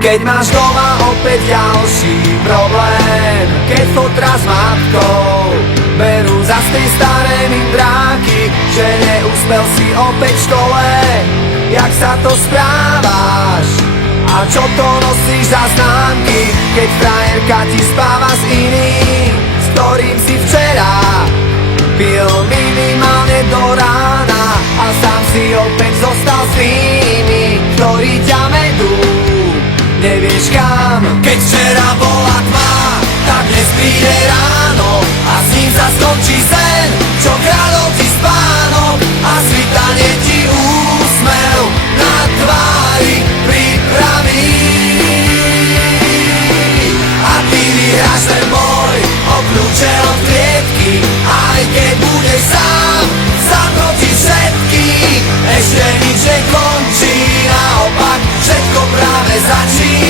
Keď máš doma opäť ďalší problém, keď fotra s matkou berú zas tej staré mindráky, že neúspel si opäť v škole. Jak sa to správaš? A čo to nosíš za známky, keď frajerka ti spáva s iným, s ktorým si včera pil minimálne do rána a sám si opäť zostal s tými, ktorí ťa vedú nevieš kam. Keď včera bola tma, tak dnes príde ráno a s ním sa skončí sen, čo kradol ti spánok a svitanie ti úsmev na tvári pripraví. A ty vyhráš ten boj o kľúče od klietky, aj keď budeš sám, zaproti všetkých. Ešte nič nekončí, naopak všetko práve začína.